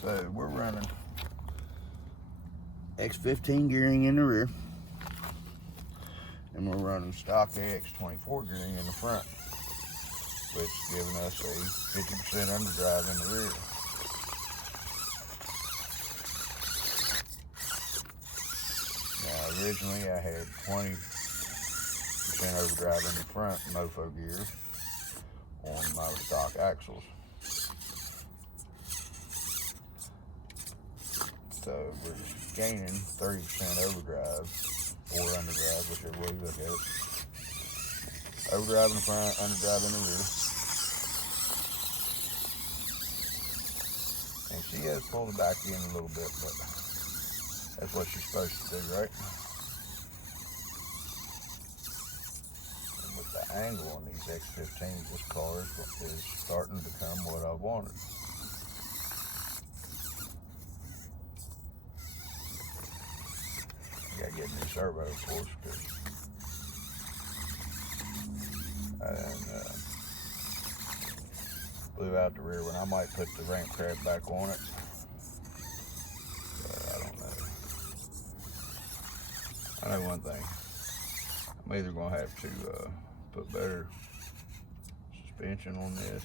So we're running X15 gearing in the rear, and we're running stock AX24 gearing in the front, which is giving us a 50% underdrive in the rear. Now originally I had 20% overdrive in the front mofo gear on my stock axles. So we're just gaining 30% overdrive or underdrive, whichever way you look at it. Overdrive in the front, underdrive in the rear. And she has pulled the back in a little bit, but that's what she's supposed to do, right? And with the angle on these X15s, this car is starting to become what I wanted. Gotta get a new servo, of course, because I done, blew out the rear one. I might put the ramp crab back on it, but I don't know. I know one thing. I'm either gonna have to put better suspension on this,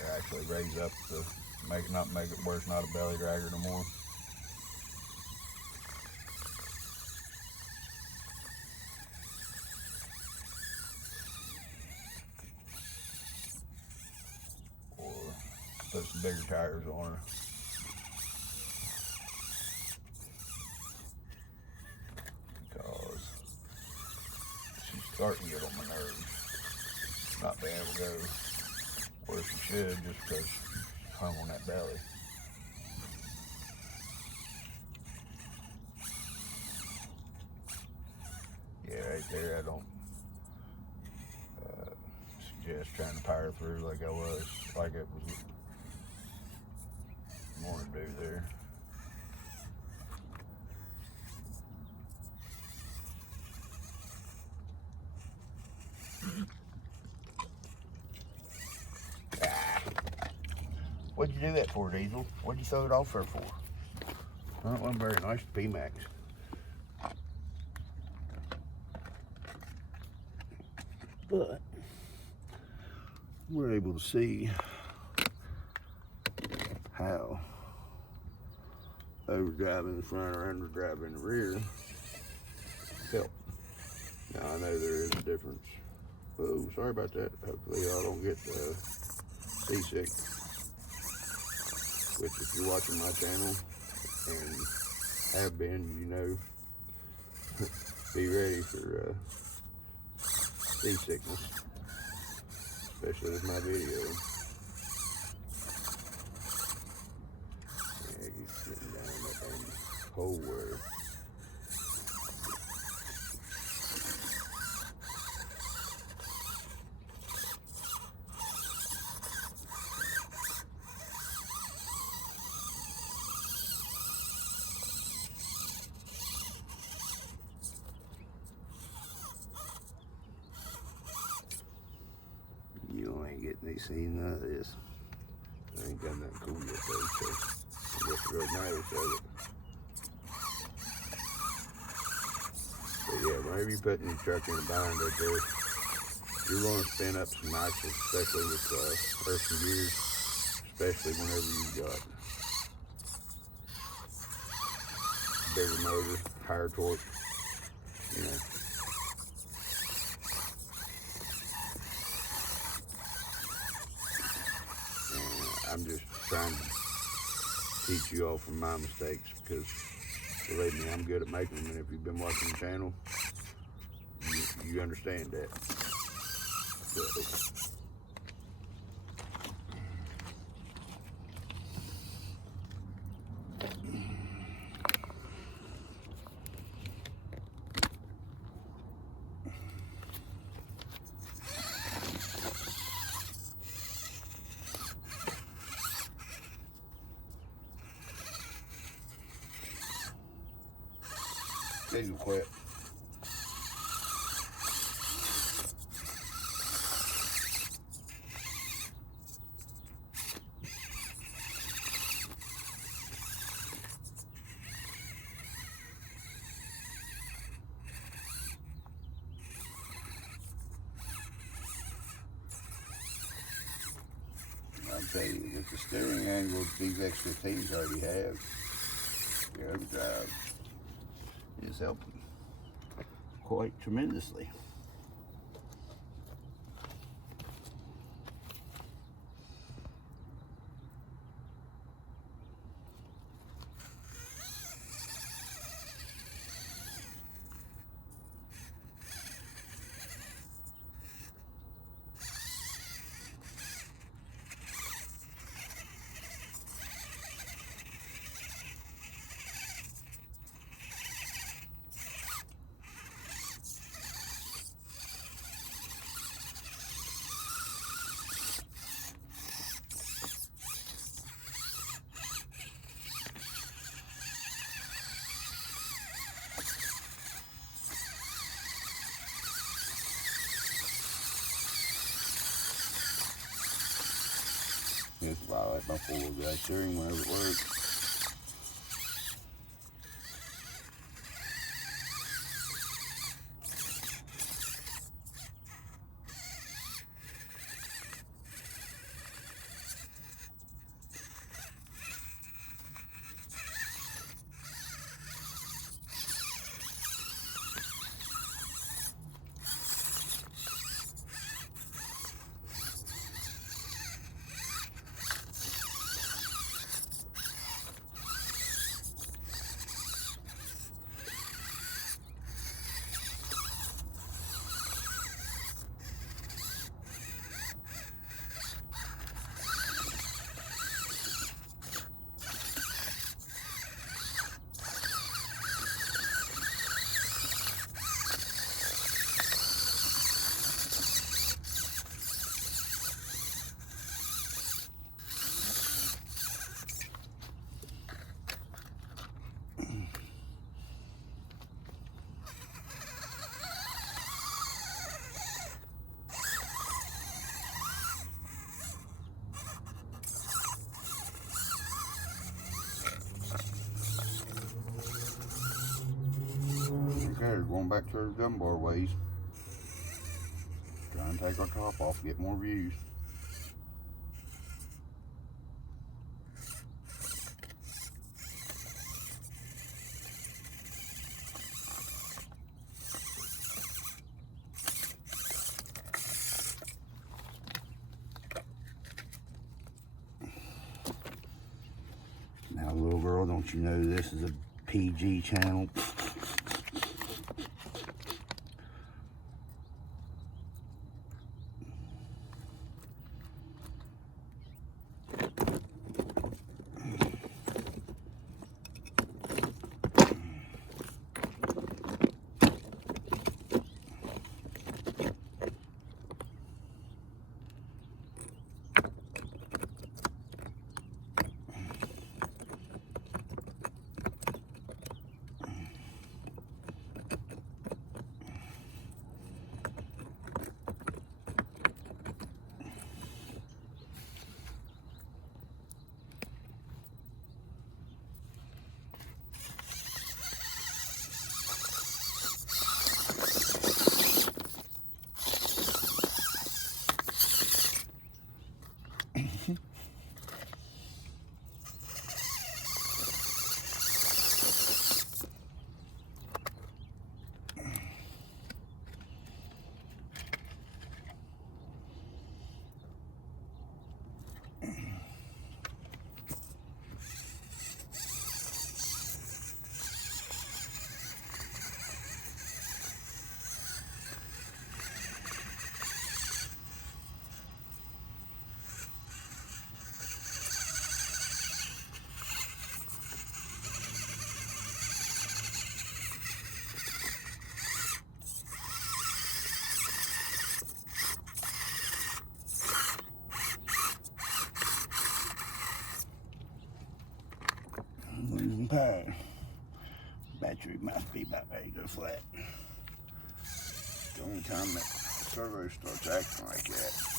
or actually raise up the, not make it where it's not a belly dragger no more. Or put some bigger tires on her. Because she's starting to get on my nerves. Not being able to go where she should just because she's hung on that belly. Yeah, right there I don't suggest trying to power through like it was more to do there. What'd you do that for, Diesel? What'd you throw it off there for? Well, it wasn't very nice, PIMAx. But we're able to see how overdrive in the front or underdrive in the rear help. Now I know there is a difference. Oh, sorry about that. Hopefully y'all don't get seasick. Which, if you're watching my channel and have been, you know, be ready for seasickness, especially with my video. Yeah, he's getting down that hole where you ain't getting to see none of this. I ain't got nothing cool yet though, so I guess real nice of it. But yeah, whenever you're putting your truck in a bind right there, you're going to spin up some axles, especially with earth and gears, especially whenever you've got bigger motor, higher torque, you know. I'm just trying to teach you all from my mistakes, because believe me, I'm good at making them, and if you've been watching the channel, you understand that. But, they can quit. tell you, with the steering angle these X15s already have, the overdrive is helping quite tremendously. That's why I like my four-wheel drive steering whenever it works. Okay, going back to our Dunbar ways. Try and take our top off, get more views. Now, little girl, don't you know this is a PG channel? Losing power. Battery must be about ready to go flat. The only time that servo starts acting like that